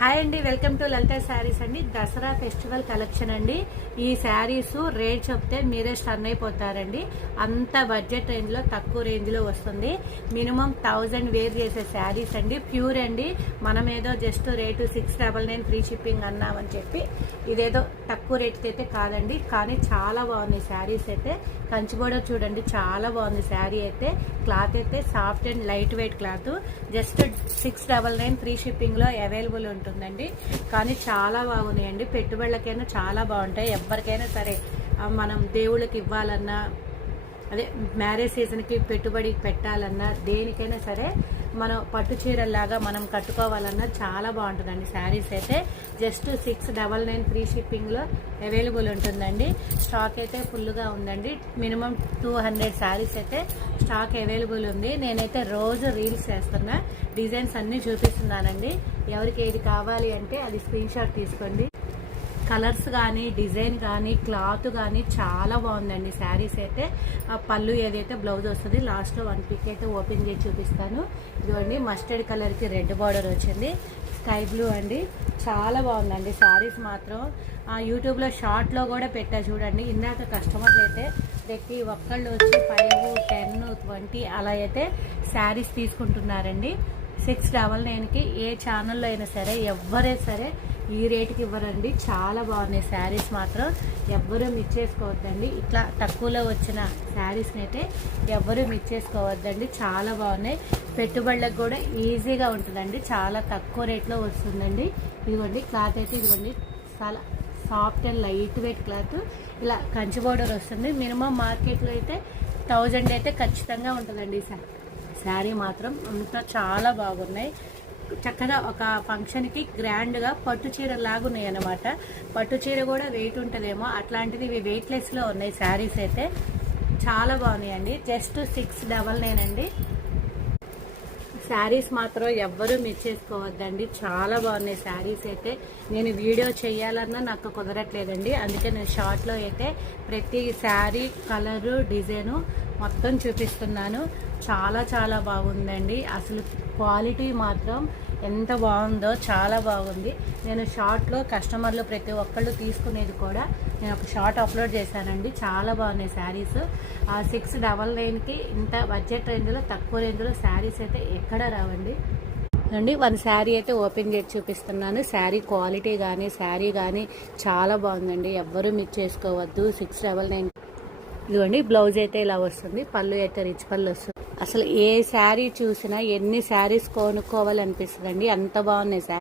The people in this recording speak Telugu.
హాయ్ అండి, వెల్కమ్ టు లలిత శారీస్ అండి. దసరా ఫెస్టివల్ కలెక్షన్ అండి. ఈ శారీస్ రేట్ చెప్తే మీరే స్టన్ అయిపోతారండి. అంత బడ్జెట్ రేంజ్ లో తక్కువ రేంజ్ లో వస్తుంది. మినిమం 1000 వేర్ చేసే శారీస్ అండి. ప్యూర్ అండి. మనం ఏదో జస్ట్ రేటు 699 ఫ్రీ షిప్పింగ్ అన్నామని చెప్పి ఇదేదో తక్కువ రేట్కి అయితే కాదండి. కానీ చాలా బాగుంది శారీస్ అయితే. కంచి బోర్డర్ చూడండి, చాలా బాగుంది శారీ అయితే. క్లాత్ అయితే soft and light weight cloth. Just 699 free shipping లో అవైలబుల్ ఉంటుందండి. కానీ చాలా బాగున్నాయండి. పెట్టుబడులకైనా చాలా బాగుంటాయి. ఎవరికైనా సరే మనం దేవుళ్ళకి ఇవ్వాలన్నా, అదే మ్యారేజ్ సీజన్కి పెట్టుబడి పెట్టాలన్నా, దేనికైనా సరే మనం పట్టు చీరల్లాగా మనం కట్టుకోవాలన్నా చాలా బాగుంటుందండి శారీస్ అయితే. జస్ట్ 699 ఫ్రీ షిప్పింగ్లో అవైలబుల్ ఉంటుందండి. స్టాక్ అయితే ఫుల్గా ఉందండి. మినిమం 200 శారీస్ అయితే స్టాక్ అవైలబుల్ ఉంది. నేనైతే రోజు రీల్స్ చేస్తున్నా, డిజైన్స్ అన్నీ చూపిస్తున్నానండి. ఎవరికి ఏది కావాలి అంటే అది స్క్రీన్ షాట్ తీసుకోండి. కలర్స్ కానీ, డిజైన్ కానీ, క్లాత్ కానీ చాలా బాగుందండి శారీస్ అయితే. పళ్ళు ఏదైతే బ్లౌజ్ వస్తుంది, లాస్ట్లో 1 పిక్ అయితే ఓపెన్ చేసి చూపిస్తాను. ఇదిగోండి, మస్టర్డ్ కలర్కి రెడ్ బార్డర్ వచ్చింది. స్కై బ్లూ అండి, చాలా బాగుందండి శారీస్ మాత్రం. యూట్యూబ్లో షార్ట్లో కూడా పెట్టా చూడండి. ఇందాక కస్టమర్లు అయితే ప్రతి ఒక్కళ్ళు వచ్చి 5, 10, 20 అలా అయితే శారీస్ తీసుకుంటున్నారండి. 699కి ఏ ఛానల్లో అయినా సరే ఎవరైనా సరే ఈ రేటుకి ఇవ్వరండి. చాలా బాగున్నాయి శారీస్ మాత్రం. ఎవ్వరూ మిస్ చేసుకోవద్దండి. ఇట్లా తక్కువలో వచ్చిన శారీస్ని అయితే ఎవ్వరూ మిస్ చేసుకోవద్దండి. చాలా బాగున్నాయి. పెట్టుబడులకు కూడా ఈజీగా ఉంటుందండి. చాలా తక్కువ రేట్లో వస్తుందండి. ఇదిగోండి క్లాత్ అయితే, ఇదిగోండి చాలా soft and light weight cloth. ఇలా కంచి బోర్డర్ వస్తుంది. మినిమం మార్కెట్లో అయితే 1000 అయితే ఖచ్చితంగా ఉంటుందండి. శారీ మాత్రం అంతా చాలా బాగున్నాయి. చక్కగా ఒక ఫంక్షన్కి గ్రాండ్గా పట్టు చీర లాగున్నాయి అన్నమాట. పట్టు చీర కూడా వెయిట్ ఉంటుందేమో, అట్లాంటిది ఇవి వెయిట్లెస్లో ఉన్నాయి శారీస్ అయితే. చాలా బాగున్నాయండి. జస్ట్ 699 అండి. శారీస్ మాత్రం ఎవ్వరూ మిస్ చేసుకోవద్దండి. చాలా బాగున్నాయి శారీస్ అయితే. నేను వీడియో చేయాలన్నా నాకు కుదరట్లేదండి. అందుకే నేను షార్ట్లో అయితే ప్రతి శారీ కలరు, డిజైను మొత్తం చూపిస్తున్నాను. చాలా చాలా బాగుందండి. అసలు క్వాలిటీ మాత్రం ఎంత బాగుందో, చాలా బాగుంది. నేను షార్ట్లో కస్టమర్లు ప్రతి ఒక్కళ్ళు తీసుకునేది కూడా నేను ఒక షార్ట్ అప్లోడ్ చేశానండి. చాలా బాగున్నాయి శారీస్. 699కి ఇంత బడ్జెట్ రేంజ్లో, తక్కువ రేంజ్లో శారీస్ అయితే ఎక్కడ రావండి అండి. 1 శారీ అయితే ఓపెన్ చేసి చూపిస్తున్నాను. శారీ క్వాలిటీ కానీ, శారీ కానీ చాలా బాగుందండి. ఎవ్వరూ మిస్ చేసుకోవద్దు. 699. ఇదిగోండి బ్లౌజ్ అయితే ఇలా వస్తుంది. పళ్ళు అయితే రిచ్ పళ్ళు వస్తుంది. అసలు ఏ శారీ చూసినా ఎన్ని శారీస్ కొనుక్కోవాలనిపిస్తుందండి. అంత బాగున్నాయి శారీ.